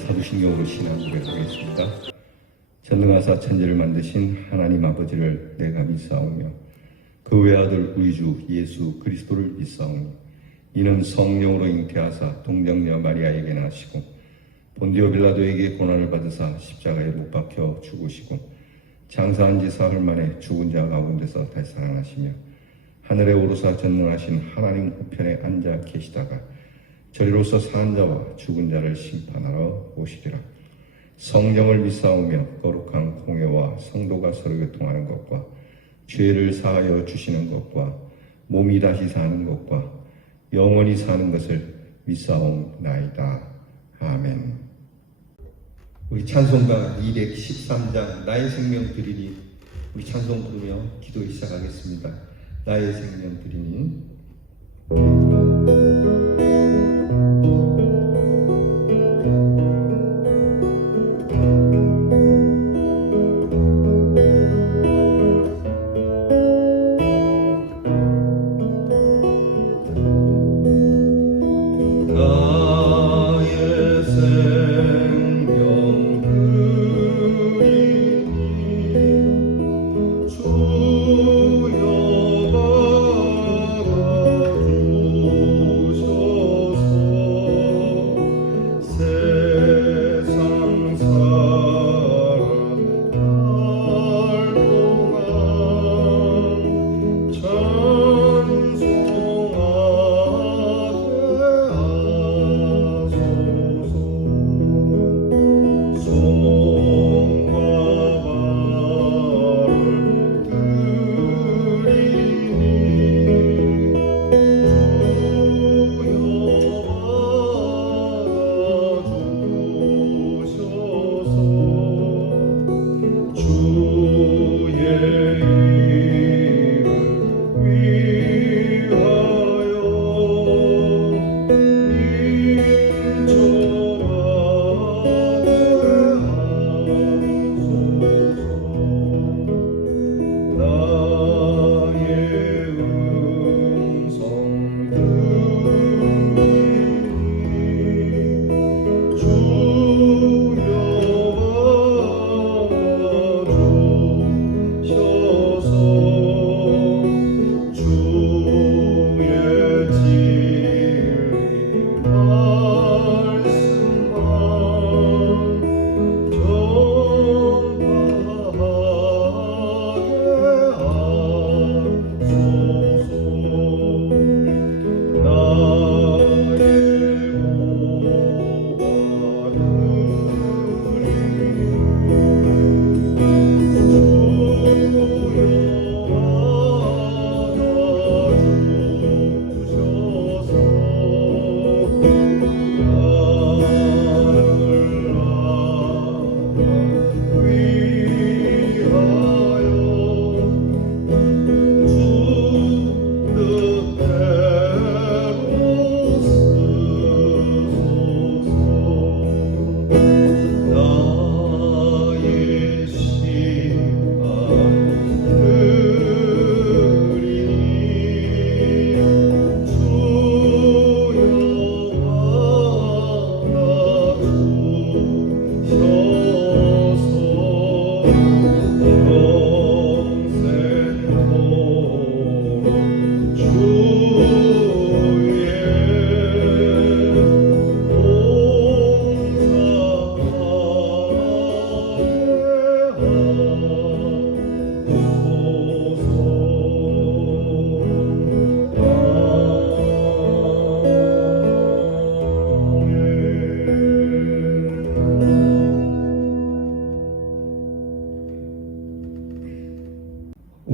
사도신경으로 신앙 고백하겠습니다. 전능하사 천지를 만드신 하나님 아버지를 내가 믿사오며 그 외아들 우리 주 예수 그리스도를 믿사오며 이는 성령으로 잉태하사 동정녀 마리아에게 나시고 본디오 빌라도에게 고난을 받으사 십자가에 못 박혀 죽으시고 장사한 지 사흘 만에 죽은 자 가운데서 다시 살아나시며 하늘에 오르사 전능하신 하나님 우편에 앉아 계시다가 저리로서 사는 자와 죽은 자를 심판하러 오시리라. 성령을 믿사오며 거룩한 공예와 성도가 서로 교통하는 것과 죄를 사하여 주시는 것과 몸이 다시 사는 것과 영원히 사는 것을 믿사옵나이다. 아멘. 우리 찬송가 213장 나의 생명 드리니, 우리 찬송 부르며 기도 시작하겠습니다. 나의 생명 드리니.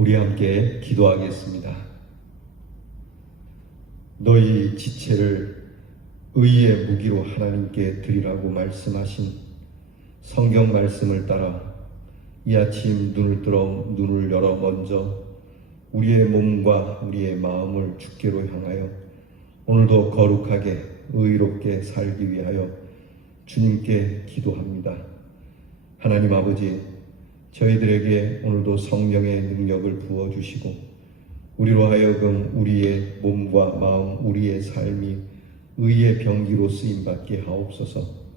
우리 함께 기도하겠습니다. 너희 지체를 의의 무기로 하나님께 드리라고 말씀하신 성경 말씀을 따라 이 아침 눈을 열어 먼저 우리의 몸과 우리의 마음을 주께로 향하여 오늘도 거룩하게 의롭게 살기 위하여 주님께 기도합니다. 하나님 아버지, 저희들에게 오늘도 성령의 능력을 부어주시고 우리로 하여금 우리의 몸과 마음, 우리의 삶이 의의 병기로 쓰임받게 하옵소서.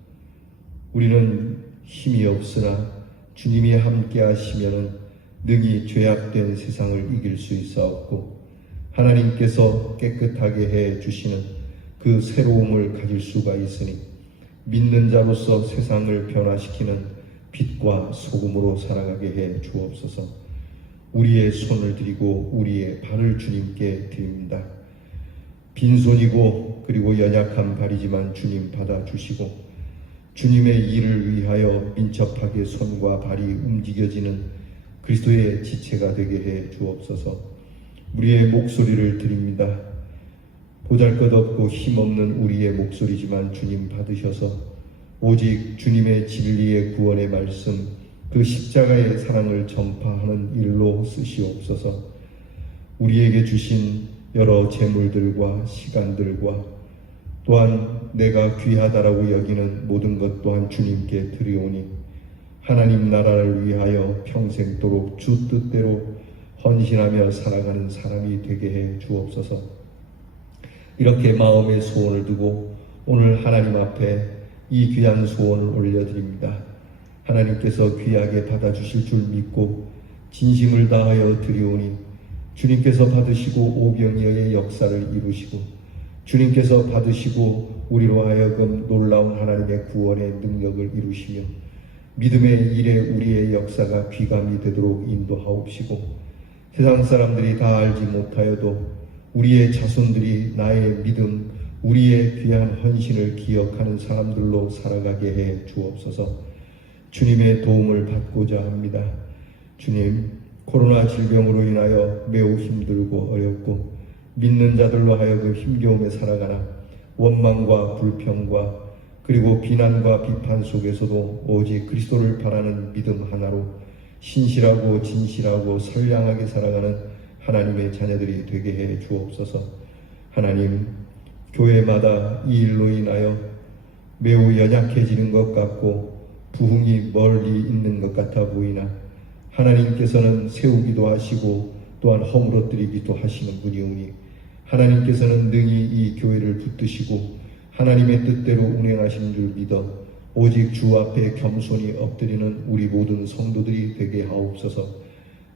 우리는 힘이 없으나 주님이 함께 하시면 능히 죄악된 세상을 이길 수 있사옵고, 하나님께서 깨끗하게 해 주시는 그 새로움을 가질 수가 있으니 믿는 자로서 세상을 변화시키는 빛과 소금으로 살아가게 해 주옵소서. 우리의 손을 드리고 우리의 발을 주님께 드립니다. 빈손이고 그리고 연약한 발이지만 주님 받아주시고, 주님의 일을 위하여 민첩하게 손과 발이 움직여지는 그리스도의 지체가 되게 해 주옵소서. 우리의 목소리를 드립니다. 보잘것없고 힘없는 우리의 목소리지만 주님 받으셔서 오직 주님의 진리의 구원의 말씀, 그 십자가의 사랑을 전파하는 일로 쓰시옵소서. 우리에게 주신 여러 재물들과 시간들과 또한 내가 귀하다라고 여기는 모든 것 또한 주님께 드리오니, 하나님 나라를 위하여 평생도록 주 뜻대로 헌신하며 살아가는 사람이 되게 해 주옵소서. 이렇게 마음의 소원을 두고 오늘 하나님 앞에 이 귀한 소원을 올려드립니다. 하나님께서 귀하게 받아주실 줄 믿고 진심을 다하여 드리오니, 주님께서 받으시고 오병이어의 역사를 이루시고, 주님께서 받으시고 우리로 하여금 놀라운 하나님의 구원의 능력을 이루시며 믿음의 일에 우리의 역사가 귀감이 되도록 인도하옵시고, 세상 사람들이 다 알지 못하여도 우리의 자손들이 나의 믿음, 우리의 귀한 헌신을 기억하는 사람들로 살아가게 해 주옵소서. 주님의 도움을 받고자 합니다. 주님, 코로나 질병으로 인하여 매우 힘들고 어렵고 믿는 자들로 하여금 힘겨움에 살아가나 원망과 불평과 그리고 비난과 비판 속에서도 오직 그리스도를 바라는 믿음 하나로 신실하고 진실하고 선량하게 살아가는 하나님의 자녀들이 되게 해 주옵소서. 하나님, 교회마다 이 일로 인하여 매우 연약해지는 것 같고 부흥이 멀리 있는 것 같아 보이나, 하나님께서는 세우기도 하시고 또한 허물어뜨리기도 하시는 분이오니, 하나님께서는 능히 이 교회를 붙드시고 하나님의 뜻대로 운행하시는 줄 믿어 오직 주 앞에 겸손히 엎드리는 우리 모든 성도들이 되게 하옵소서.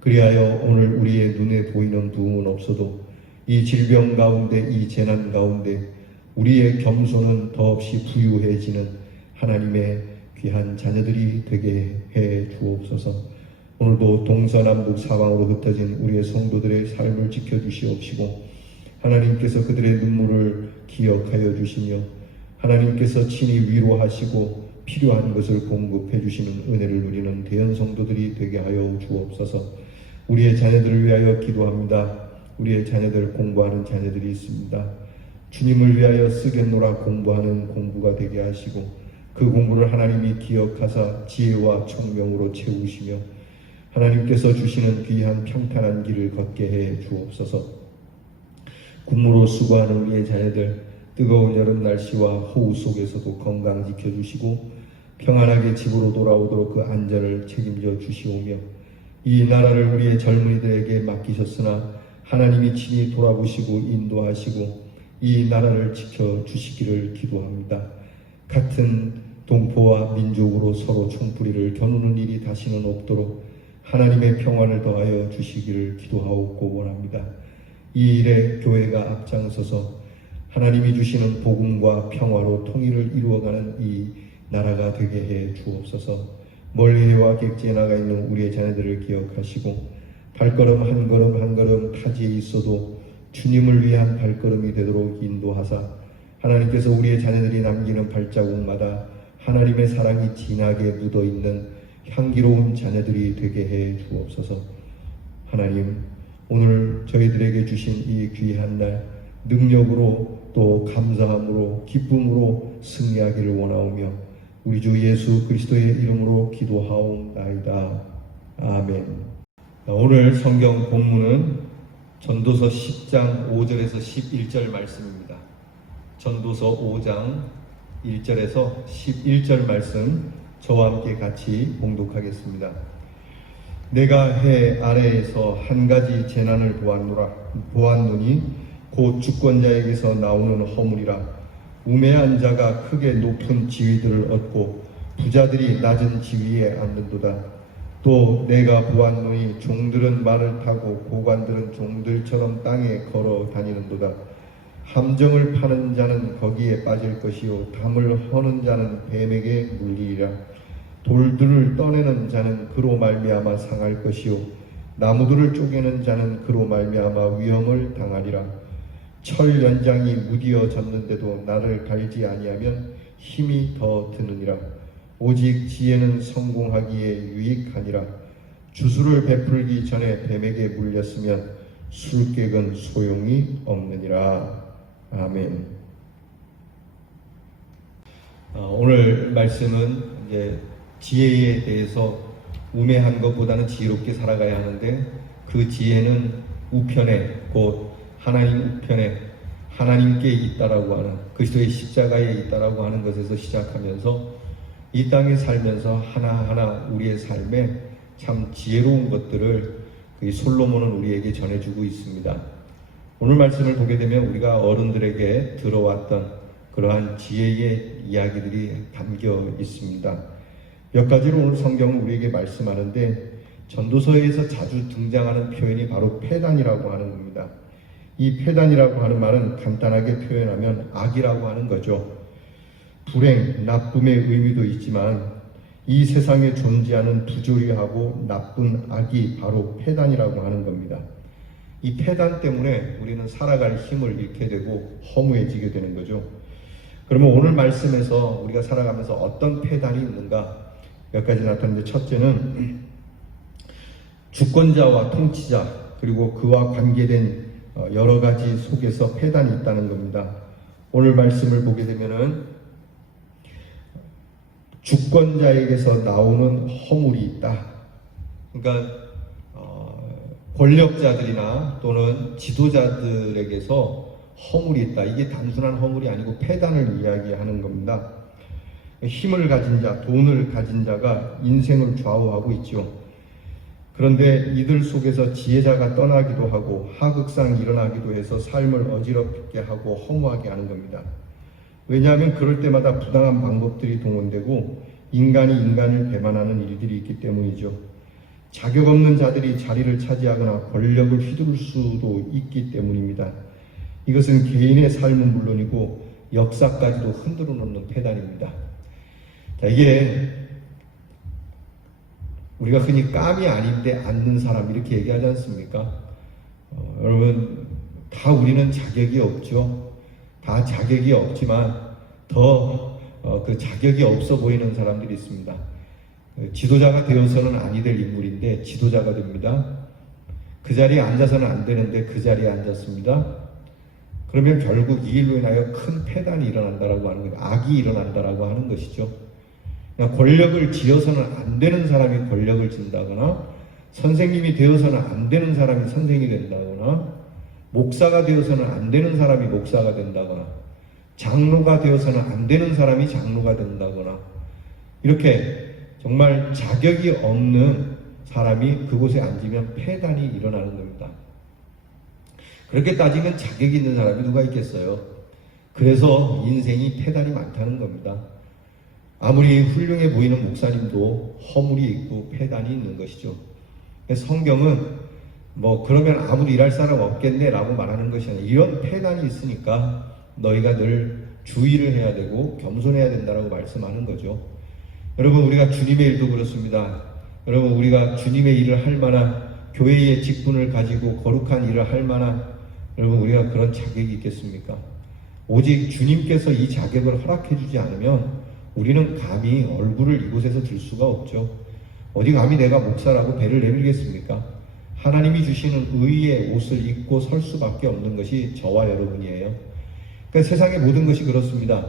그리하여 오늘 우리의 눈에 보이는 부흥은 없어도 이 질병 가운데, 이 재난 가운데 우리의 겸손은 더없이 부유해지는 하나님의 귀한 자녀들이 되게 해 주옵소서. 오늘도 동서남북 사방으로 흩어진 우리의 성도들의 삶을 지켜주시옵시고, 하나님께서 그들의 눈물을 기억하여 주시며 하나님께서 친히 위로하시고 필요한 것을 공급해 주시는 은혜를 누리는 대연 성도들이 되게 하여 주옵소서. 우리의 자녀들을 위하여 기도합니다. 우리의 자녀들, 공부하는 자녀들이 있습니다. 주님을 위하여 쓰겠노라 공부하는 공부가 되게 하시고 그 공부를 하나님이 기억하사 지혜와 총명으로 채우시며 하나님께서 주시는 귀한 평탄한 길을 걷게 해 주옵소서. 군무로 수고하는 우리의 자녀들, 뜨거운 여름 날씨와 호우 속에서도 건강 지켜주시고 평안하게 집으로 돌아오도록 그 안전을 책임져 주시오며, 이 나라를 우리의 젊은이들에게 맡기셨으나 하나님이 친히 돌아보시고 인도하시고 이 나라를 지켜주시기를 기도합니다. 같은 동포와 민족으로 서로 총뿌리를 겨누는 일이 다시는 없도록 하나님의 평안을 더하여 주시기를 기도하옵고 원합니다. 이 일에 교회가 앞장서서 하나님이 주시는 복음과 평화로 통일을 이루어가는 이 나라가 되게 해 주옵소서. 멀리 해와 객지에 나가 있는 우리의 자녀들을 기억하시고 발걸음 한 걸음 한 걸음 타지에 있어도 주님을 위한 발걸음이 되도록 인도하사 하나님께서 우리의 자녀들이 남기는 발자국마다 하나님의 사랑이 진하게 묻어있는 향기로운 자녀들이 되게 해 주옵소서. 하나님, 오늘 저희들에게 주신 이 귀한 날 능력으로 또 감사함으로 기쁨으로 승리하기를 원하오며 우리 주 예수 그리스도의 이름으로 기도하옵나이다. 아멘. 오늘 성경 본문은 전도서 10장 5절에서 11절 말씀입니다. 전도서 5장 1절에서 11절 말씀 저와 함께 같이 봉독하겠습니다. 내가 해 아래에서 한 가지 재난을 보았노니 곧 주권자에게서 나오는 허물이라. 우매한 자가 크게 높은 지위들을 얻고 부자들이 낮은 지위에 앉는도다. 또 내가 보았노니 종들은 말을 타고 고관들은 종들처럼 땅에 걸어 다니는도다. 함정을 파는 자는 거기에 빠질 것이요 담을 허는 자는 뱀에게 물리리라. 돌들을 떠내는 자는 그로 말미암아 상할 것이요 나무들을 쪼개는 자는 그로 말미암아 위험을 당하리라. 철 연장이 무디어졌는데도 나를 갈지 아니하면 힘이 더 드느니라. 오직 지혜는 성공하기에 유익하니라. 주술을 베풀기 전에 뱀에게 물렸으면 술객은 소용이 없느니라. 아멘. 오늘 말씀은 이제 지혜에 대해서 우매한 것보다는 지혜롭게 살아가야 하는데, 그 지혜는 우편에, 곧 하나님 우편에 하나님께 있다라고 하는, 그리스도의 십자가에 있다라고 하는 것에서 시작하면서 이 땅에 살면서 하나하나 우리의 삶에 참 지혜로운 것들을 솔로몬은 우리에게 전해주고 있습니다. 오늘 말씀을 보게 되면 우리가 어른들에게 들어왔던 그러한 지혜의 이야기들이 담겨 있습니다. 몇 가지로 오늘 성경은 우리에게 말씀하는데, 전도서에서 자주 등장하는 표현이 바로 패단이라고 하는 겁니다. 이 패단이라고 하는 말은 간단하게 표현하면 악이라고 하는 거죠. 불행, 나쁨의 의미도 있지만 이 세상에 존재하는 부조리하고 나쁜 악이 바로 패단이라고 하는 겁니다. 이 패단 때문에 우리는 살아갈 힘을 잃게 되고 허무해지게 되는 거죠. 그러면 오늘 말씀에서 우리가 살아가면서 어떤 패단이 있는가? 몇 가지 나타나는데, 첫째는 주권자와 통치자 그리고 그와 관계된 여러 가지 속에서 패단이 있다는 겁니다. 오늘 말씀을 보게 되면은 주권자에게서 나오는 허물이 있다. 그러니까 권력자들이나 또는 지도자들에게서 허물이 있다. 이게 단순한 허물이 아니고 패단을 이야기하는 겁니다. 힘을 가진 자, 돈을 가진 자가 인생을 좌우하고 있죠. 그런데 이들 속에서 지혜자가 떠나기도 하고 하극상이 일어나기도 해서 삶을 어지럽게 하고 허무하게 하는 겁니다. 왜냐하면 그럴 때마다 부당한 방법들이 동원되고 인간이 인간을 배반하는 일들이 있기 때문이죠. 자격 없는 자들이 자리를 차지하거나 권력을 휘두를 수도 있기 때문입니다. 이것은 개인의 삶은 물론이고 역사까지도 흔들어 놓는 패단입니다. 자, 이게 우리가 흔히 깜이 아닌데 앉는 사람 이렇게 얘기하지 않습니까? 여러분, 다 우리는 자격이 없죠. 다 자격이 없지만 더 그 자격이 없어 보이는 사람들이 있습니다. 지도자가 되어서는 아니 될 인물인데 지도자가 됩니다. 그 자리에 앉아서는 안 되는데 그 자리에 앉았습니다. 그러면 결국 이 일로 인하여 큰 패단이 일어난다라고 하는 거예요. 악이 일어난다라고 하는 것이죠. 그러니까 권력을 지어서는 안 되는 사람이 권력을 진다거나, 선생님이 되어서는 안 되는 사람이 선생이 된다거나, 목사가 되어서는 안 되는 사람이 목사가 된다거나, 장로가 되어서는 안 되는 사람이 장로가 된다거나, 이렇게 정말 자격이 없는 사람이 그곳에 앉으면 패단이 일어나는 겁니다. 그렇게 따지면 자격이 있는 사람이 누가 있겠어요? 그래서 인생이 패단이 많다는 겁니다. 아무리 훌륭해 보이는 목사님도 허물이 있고 패단이 있는 것이죠. 성경은 그러면 아무리 일할 사람 없겠네 라고 말하는 것이 아니라, 이런 패단이 있으니까 너희가 늘 주의를 해야 되고 겸손해야 된다라고 말씀하는 거죠. 여러분, 우리가 주님의 일도 그렇습니다. 여러분, 우리가 주님의 일을 할 만한, 교회의 직분을 가지고 거룩한 일을 할 만한, 여러분, 우리가 그런 자격이 있겠습니까? 오직 주님께서 이 자격을 허락해 주지 않으면 우리는 감히 얼굴을 이곳에서 들 수가 없죠. 어디 감히 내가 목사라고 배를 내밀겠습니까? 하나님이 주시는 의의 옷을 입고 설 수밖에 없는 것이 저와 여러분이에요. 그러니까 세상의 모든 것이 그렇습니다.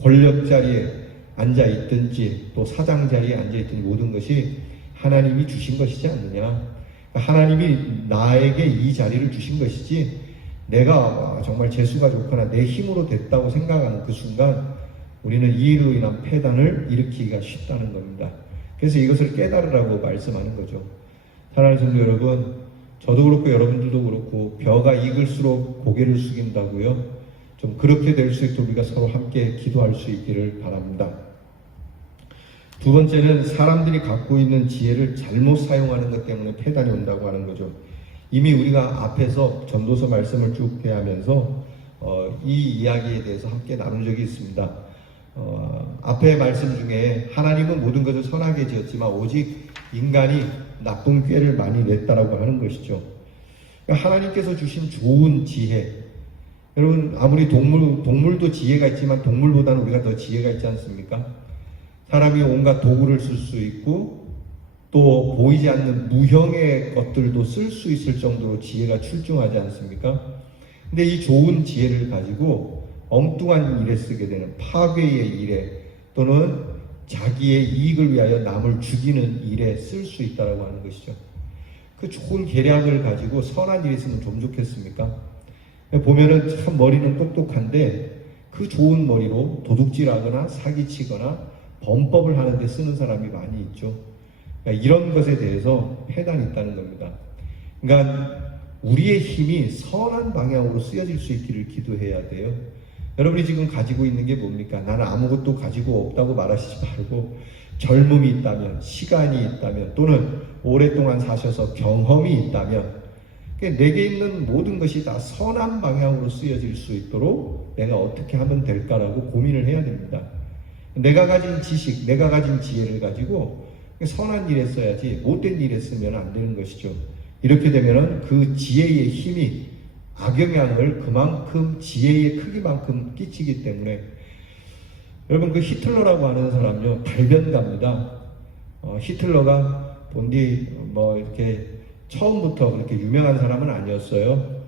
권력 자리에 앉아 있든지 또 사장 자리에 앉아 있든지 모든 것이 하나님이 주신 것이지 않느냐. 하나님이 나에게 이 자리를 주신 것이지, 내가 정말 재수가 좋거나 내 힘으로 됐다고 생각하는 그 순간 우리는 이 일로 인한 패단을 일으키기가 쉽다는 겁니다. 그래서 이것을 깨달으라고 말씀하는 거죠. 사랑하는 성도 여러분, 저도 그렇고 여러분들도 그렇고 벼가 익을수록 고개를 숙인다고요. 좀 그렇게 될 수 있도록 우리가 서로 함께 기도할 수 있기를 바랍니다. 두 번째는 사람들이 갖고 있는 지혜를 잘못 사용하는 것 때문에 폐단이 온다고 하는 거죠. 이미 우리가 앞에서 전도서 말씀을 쭉 대하면서 이 이야기에 대해서 함께 나눈 적이 있습니다. 앞에 말씀 중에 하나님은 모든 것을 선하게 지었지만 오직 인간이 나쁜 꾀를 많이 냈다라고 하는 것이죠. 그러니까 하나님께서 주신 좋은 지혜, 여러분 아무리 동물도 지혜가 있지만 동물보다는 우리가 더 지혜가 있지 않습니까? 사람이 온갖 도구를 쓸 수 있고 또 보이지 않는 무형의 것들도 쓸 수 있을 정도로 지혜가 출중하지 않습니까? 근데 이 좋은 지혜를 가지고 엉뚱한 일에 쓰게 되는 파괴의 일에 또는 자기의 이익을 위하여 남을 죽이는 일에 쓸 수 있다고 하는 것이죠. 그 좋은 계략을 가지고 선한 일에 쓰면 좀 좋겠습니까? 보면은 참 머리는 똑똑한데 그 좋은 머리로 도둑질하거나 사기치거나 범법을 하는데 쓰는 사람이 많이 있죠. 그러니까 이런 것에 대해서 폐단이 있다는 겁니다. 그러니까 우리의 힘이 선한 방향으로 쓰여질 수 있기를 기도해야 돼요. 여러분이 지금 가지고 있는 게 뭡니까? 나는 아무것도 가지고 없다고 말하시지 말고 젊음이 있다면, 시간이 있다면, 또는 오랫동안 사셔서 경험이 있다면 내게 있는 모든 것이 다 선한 방향으로 쓰여질 수 있도록 내가 어떻게 하면 될까라고 고민을 해야 됩니다. 내가 가진 지식, 내가 가진 지혜를 가지고 선한 일에 써야지 못된 일에 쓰면 안 되는 것이죠. 이렇게 되면 그 지혜의 힘이 악영향을 그만큼 지혜의 크기만큼 끼치기 때문에 여러분 그 히틀러라고 하는 사람요 달변가입니다. 히틀러가 본디 뭐 이렇게 처음부터 그렇게 유명한 사람은 아니었어요.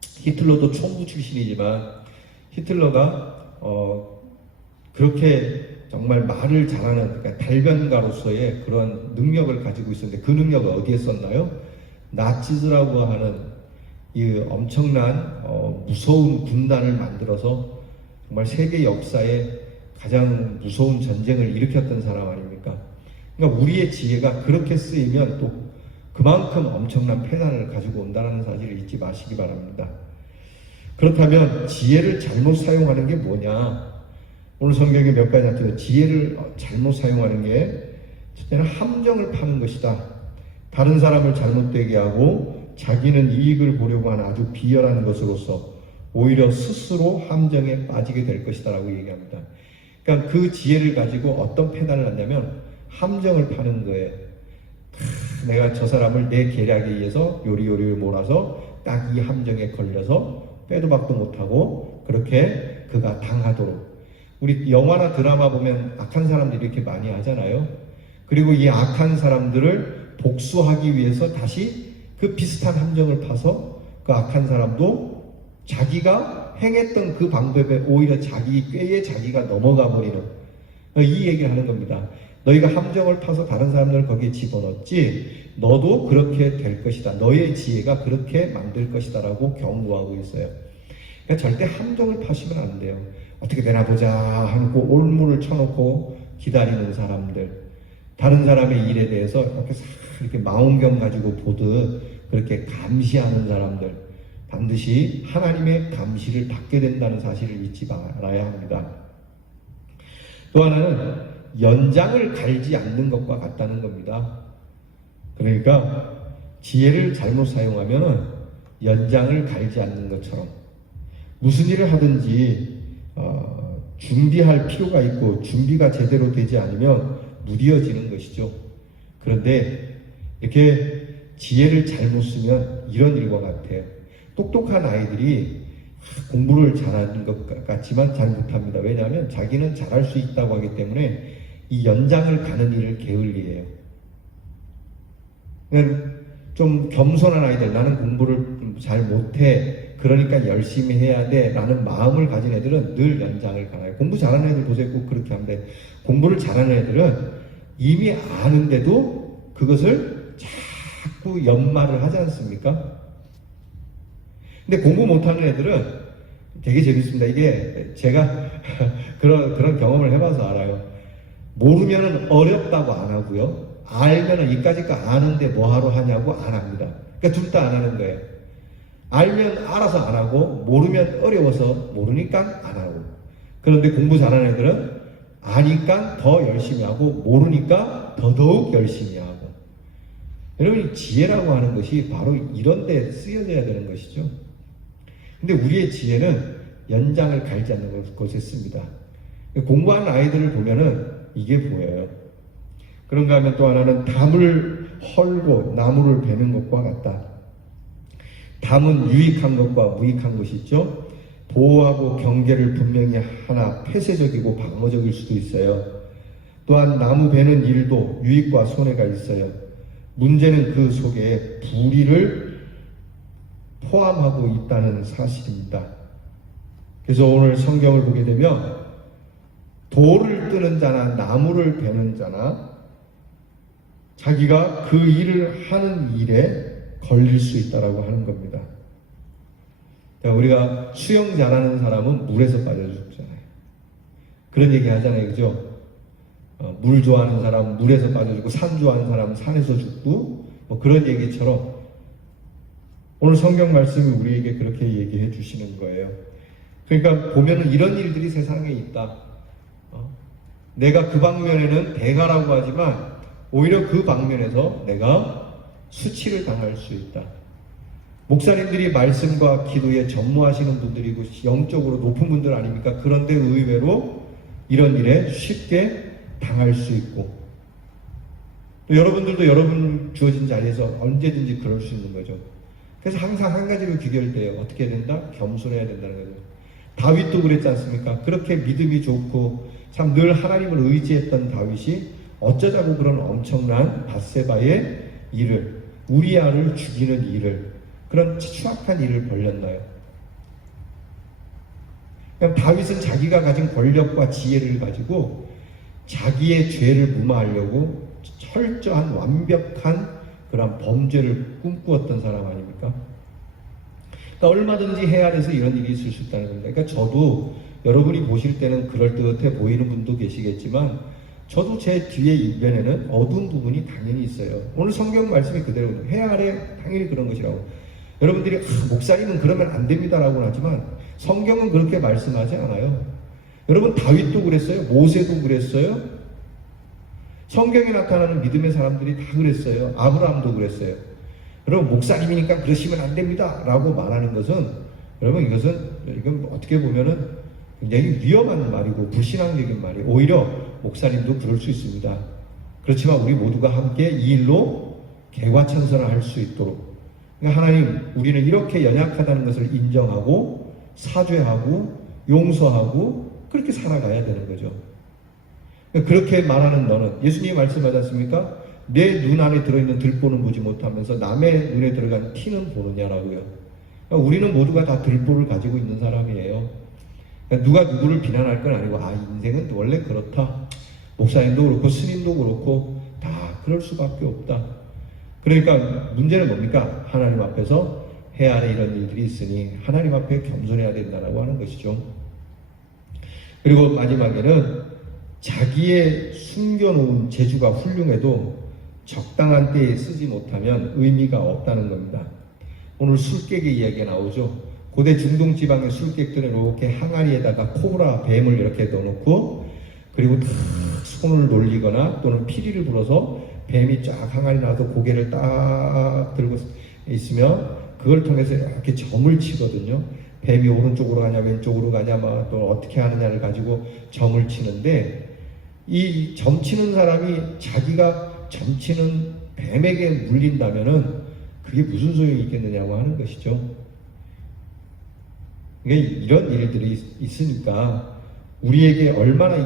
히틀러도 총부 출신이지만 히틀러가 그렇게 정말 말을 잘하는 그러니까 달변가로서의 그런 능력을 가지고 있었는데 그 능력을 어디에 썼나요? 나치즈라고 하는 이 엄청난 무서운 군단을 만들어서 정말 세계 역사에 가장 무서운 전쟁을 일으켰던 사람 아닙니까? 그러니까 우리의 지혜가 그렇게 쓰이면 또 그만큼 엄청난 폐단을 가지고 온다는 사실을 잊지 마시기 바랍니다. 그렇다면 지혜를 잘못 사용하는 게 뭐냐? 오늘 성경에 몇 가지 나타나요. 지혜를 잘못 사용하는 게 첫째는 함정을 파는 것이다. 다른 사람을 잘못되게 하고 자기는 이익을 보려고 하는 아주 비열한 것으로서 오히려 스스로 함정에 빠지게 될 것이다 라고 얘기합니다. 그러니까 그 지혜를 가지고 어떤 폐단을 하냐면 함정을 파는 거예요. 내가 저 사람을 내 계략에 의해서 요리요리 몰아서 딱 이 함정에 걸려서 빼도 박도 못하고 그렇게 그가 당하도록. 우리 영화나 드라마 보면 악한 사람들이 이렇게 많이 하잖아요. 그리고 이 악한 사람들을 복수하기 위해서 다시 그 비슷한 함정을 파서 그 악한 사람도 자기가 행했던 그 방법에 오히려 자기 꾀에 자기가 넘어가 버리는 이 얘기를 하는 겁니다. 너희가 함정을 파서 다른 사람들을 거기에 집어넣었지 너도 그렇게 될 것이다. 너의 지혜가 그렇게 만들 것이다 라고 경고하고 있어요. 그러니까 절대 함정을 파시면 안 돼요. 어떻게 되나 보자 하고 올무를 쳐놓고 기다리는 사람들, 다른 사람의 일에 대해서 이렇게 싹 이렇게 망원경 가지고 보듯 그렇게 감시하는 사람들, 반드시 하나님의 감시를 받게 된다는 사실을 잊지 말아야 합니다. 또 하나는 연장을 갈지 않는 것과 같다는 겁니다. 그러니까 지혜를 잘못 사용하면 연장을 갈지 않는 것처럼 무슨 일을 하든지 준비할 필요가 있고 준비가 제대로 되지 않으면 무뎌지는 것이죠. 그런데 이렇게 지혜를 잘못 쓰면 이런 일과 같아요. 똑똑한 아이들이 공부를 잘하는 것 같지만 잘 못합니다. 왜냐하면 자기는 잘할 수 있다고 하기 때문에 이 연장을 가는 일을 게을리해요. 좀 겸손한 아이들, 나는 공부를 잘 못해, 그러니까 열심히 해야 돼 라는 마음을 가진 애들은 늘 연장을 가요. 공부 잘하는 애들 보세요. 꼭 그렇게 하는데 공부를 잘하는 애들은 이미 아는데도 그것을 자꾸 연말을 하지 않습니까? 근데 공부 못하는 애들은 되게 재밌습니다. 이게 제가 그런 경험을 해봐서 알아요. 모르면 어렵다고 안 하고요. 알면 이까짓 아는데 뭐하러 하냐고 안 합니다. 그러니까 둘 다 안 하는 거예요. 알면 알아서 안 하고 모르면 어려워서 모르니까 안 하고. 그런데 공부 잘하는 애들은 아니까 더 열심히 하고 모르니까 더더욱 열심히 하고. 여러분, 지혜라고 하는 것이 바로 이런 데 쓰여져야 되는 것이죠. 근데 우리의 지혜는 연장을 갈지 않는 것에 씁니다. 공부하는 아이들을 보면은 이게 보여요. 그런가 하면 또 하나는 담을 헐고 나무를 베는 것과 같다. 담은 유익한 것과 무익한 것이 있죠. 보호하고 경계를 분명히 하나 폐쇄적이고 방어적일 수도 있어요. 또한 나무 베는 일도 유익과 손해가 있어요. 문제는 그 속에 불의를 포함하고 있다는 사실입니다. 그래서 오늘 성경을 보게 되면 돌을 뜨는 자나 나무를 베는 자나 자기가 그 일을 하는 일에 걸릴 수 있다라고 하는 겁니다. 우리가 수영 잘하는 사람은 물에서 빠져 죽잖아요. 그런 얘기 하잖아요, 그죠? 물 좋아하는 사람은 물에서 빠져 죽고 산 좋아하는 사람은 산에서 죽고 뭐 그런 얘기처럼 오늘 성경 말씀이 우리에게 그렇게 얘기해 주시는 거예요. 그러니까 보면은 이런 일들이 세상에 있다. 내가 그 방면에는 대가라고 하지만 오히려 그 방면에서 내가 수치를 당할 수 있다. 목사님들이 말씀과 기도에 전무하시는 분들이고 영적으로 높은 분들 아닙니까? 그런데 의외로 이런 일에 쉽게 당할 수 있고 또 여러분들도 여러분 주어진 자리에서 언제든지 그럴 수 있는 거죠. 그래서 항상 한 가지로 귀결돼요. 어떻게 해야 된다? 겸손해야 된다는 거죠. 다윗도 그랬지 않습니까? 그렇게 믿음이 좋고 참 늘 하나님을 의지했던 다윗이 어쩌자고 그런 엄청난 밧세바의 일을, 우리아를 죽이는 일을, 그런 추악한 일을 벌였나요? 그냥 다윗은 자기가 가진 권력과 지혜를 가지고 자기의 죄를 무마하려고 철저한 완벽한 그런 범죄를 꿈꾸었던 사람 아닙니까? 그러니까 얼마든지 해안에서 이런 일이 있을 수 있다는 겁니다. 그러니까 저도 여러분이 보실 때는 그럴듯해 보이는 분도 계시겠지만 저도 제 뒤에 이변에는 어두운 부분이 당연히 있어요. 오늘 성경 말씀이 그대로 해 아래 당연히 그런 것이라고. 여러분들이 목사님은 그러면 안 됩니다라고는 하지만 성경은 그렇게 말씀하지 않아요. 여러분 다윗도 그랬어요. 모세도 그랬어요. 성경에 나타나는 믿음의 사람들이 다 그랬어요. 아브라함도 그랬어요. 여러분 목사님이니까 그러시면 안 됩니다 라고 말하는 것은 여러분 이건 어떻게 보면은 굉장히 위험한 말이고 불신앙적인 말이에요. 오히려 목사님도 그럴 수 있습니다. 그렇지만 우리 모두가 함께 이 일로 개과천선을 수 있도록, 그러니까 하나님 우리는 이렇게 연약하다는 것을 인정하고 사죄하고 용서하고 그렇게 살아가야 되는 거죠. 그렇게 말하는 너는, 예수님이 말씀하지 않습니까? 내 눈 안에 들어있는 들보는 보지 못하면서 남의 눈에 들어간 티는 보느냐라고요. 그러니까 우리는 모두가 다 들보를 가지고 있는 사람이에요. 그러니까 누가 누구를 비난할 건 아니고 인생은 원래 그렇다. 목사님도 그렇고 스님도 그렇고 다 그럴 수밖에 없다. 그러니까 문제는 뭡니까? 하나님 앞에서 해 아래 이런 일들이 있으니 하나님 앞에 겸손해야 된다라고 하는 것이죠. 그리고 마지막에는 자기의 숨겨놓은 재주가 훌륭해도 적당한 때에 쓰지 못하면 의미가 없다는 겁니다. 오늘 술객의 이야기가 나오죠. 고대 중동 지방의 술객들은 이렇게 항아리에다가 코브라 뱀을 이렇게 넣어놓고 그리고 탁 손을 놀리거나 또는 피리를 불어서 뱀이 쫙 항아리 나와서 고개를 딱 들고 있으면 그걸 통해서 이렇게 점을 치거든요. 뱀이 오른쪽으로 가냐 왼쪽으로 가냐 또 어떻게 하느냐를 가지고 점을 치는데 이 점치는 사람이 자기가 점치는 뱀에게 물린다면은 그게 무슨 소용이 있겠느냐고 하는 것이죠. 그러니까 이런 일들이 있으니까 우리에게 얼마나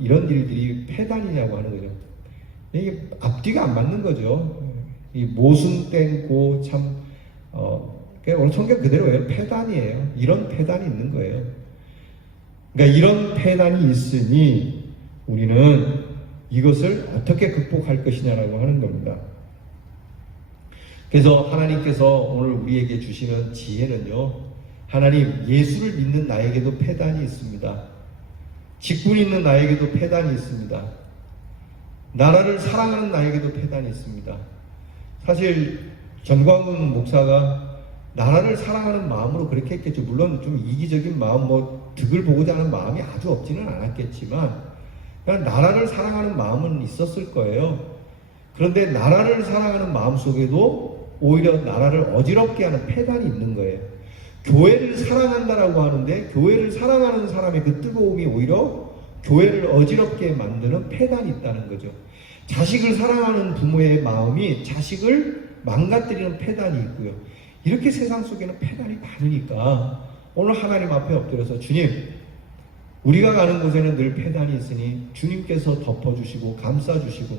이런 일들이 폐단이냐고 하는 거죠. 이게 앞뒤가 안 맞는 거죠. 이 모순 땡고 참 오늘 성경 그대로예요. 폐단이에요. 이런 폐단이 있는 거예요. 그러니까 이런 폐단이 있으니 우리는 이것을 어떻게 극복할 것이냐라고 하는 겁니다. 그래서 하나님께서 오늘 우리에게 주시는 지혜는요, 하나님 예수를 믿는 나에게도 폐단이 있습니다. 직분 있는 나에게도 폐단이 있습니다. 나라를 사랑하는 나에게도 폐단이 있습니다. 사실 전광훈 목사가 나라를 사랑하는 마음으로 그렇게 했겠죠. 물론 좀 이기적인 마음, 득을 보고자 하는 마음이 아주 없지는 않았겠지만 그러니까 나라를 사랑하는 마음은 있었을 거예요. 그런데 나라를 사랑하는 마음 속에도 오히려 나라를 어지럽게 하는 폐단이 있는 거예요. 교회를 사랑한다라고 하는데 교회를 사랑하는 사람의 그 뜨거움이 오히려 교회를 어지럽게 만드는 폐단이 있다는 거죠. 자식을 사랑하는 부모의 마음이 자식을 망가뜨리는 폐단이 있고요. 이렇게 세상 속에는 폐단이 많으니까 오늘 하나님 앞에 엎드려서 주님, 우리가 가는 곳에는 늘 폐단이 있으니 주님께서 덮어주시고 감싸주시고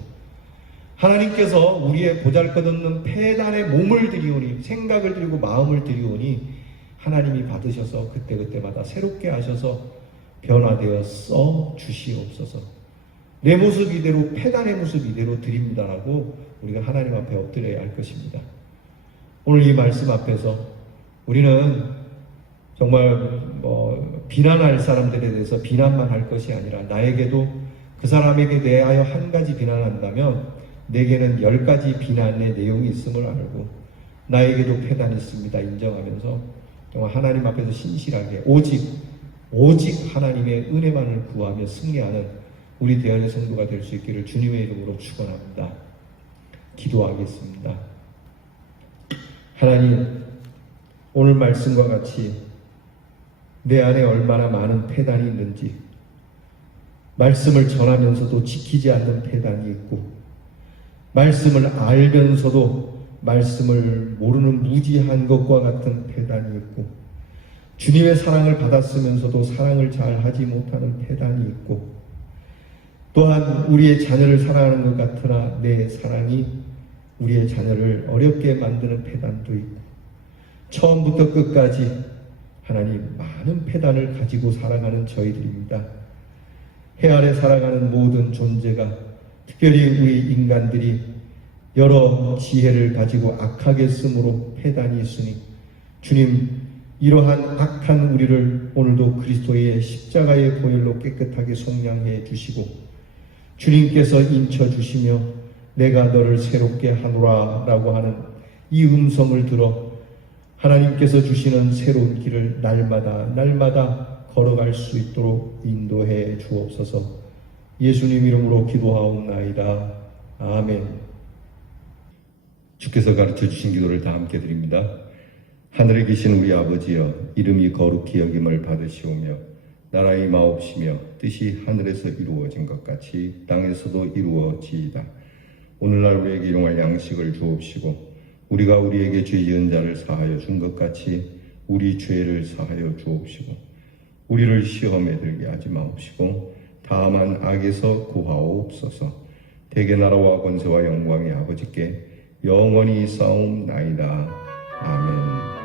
하나님께서 우리의 보잘것없는 폐단에 몸을 들이오니 생각을 들이고 마음을 들이오니 하나님이 받으셔서 그때그때마다 새롭게 하셔서 변화되어 써 주시옵소서. 내 모습 이대로 폐단의 모습 이대로 드립니다라고 우리가 하나님 앞에 엎드려야 할 것입니다. 오늘 이 말씀 앞에서 우리는 정말 비난할 사람들에 대해서 비난만 할 것이 아니라 나에게도 그 사람에게 대하여 한 가지 비난한다면 내게는 10가지 비난의 내용이 있음을 알고 나에게도 폐단이 있습니다 인정하면서 정말 하나님 앞에서 신실하게 오직 하나님의 은혜만을 구하며 승리하는 우리 대언의 성도가 될 수 있기를 주님의 이름으로 축원합니다. 기도하겠습니다. 하나님, 오늘 말씀과 같이 내 안에 얼마나 많은 폐단이 있는지, 말씀을 전하면서도 지키지 않는 폐단이 있고, 말씀을 알면서도 말씀을 모르는 무지한 것과 같은 폐단이 있고, 주님의 사랑을 받았으면서도 사랑을 잘 하지 못하는 폐단이 있고, 또한 우리의 자녀를 사랑하는 것 같으나 내 사랑이 우리의 자녀를 어렵게 만드는 폐단도 있고, 처음부터 끝까지 하나님 많은 폐단을 가지고 살아가는 저희들입니다. 해 아래 살아가는 모든 존재가, 특별히 우리 인간들이 여러 지혜를 가지고 악하게 쓰므로 폐단이 있으니 주님, 이러한 악한 우리를 오늘도 그리스도의 십자가의 보혈로 깨끗하게 속량해 주시고 주님께서 인쳐 주시며 내가 너를 새롭게 하노라 라고 하는 이 음성을 들어 하나님께서 주시는 새로운 길을 날마다 걸어갈 수 있도록 인도해 주옵소서. 예수님 이름으로 기도하옵나이다. 아멘. 주께서 가르쳐 주신 기도를 다 함께 드립니다. 하늘에 계신 우리 아버지여, 이름이 거룩히 여김을 받으시오며 나라의 마옵시며 뜻이 하늘에서 이루어진 것 같이 땅에서도 이루어지이다. 오늘날 우리에게 일용할 양식을 주옵시고 우리가 우리에게 죄 지은 자를 사하여 준 것 같이 우리 죄를 사하여 주옵시고 우리를 시험에 들게 하지 마옵시고 다만 악에서 구하옵소서. 대개 나라와 권세와 영광이 아버지께 영원히 싸움나이다. 아멘.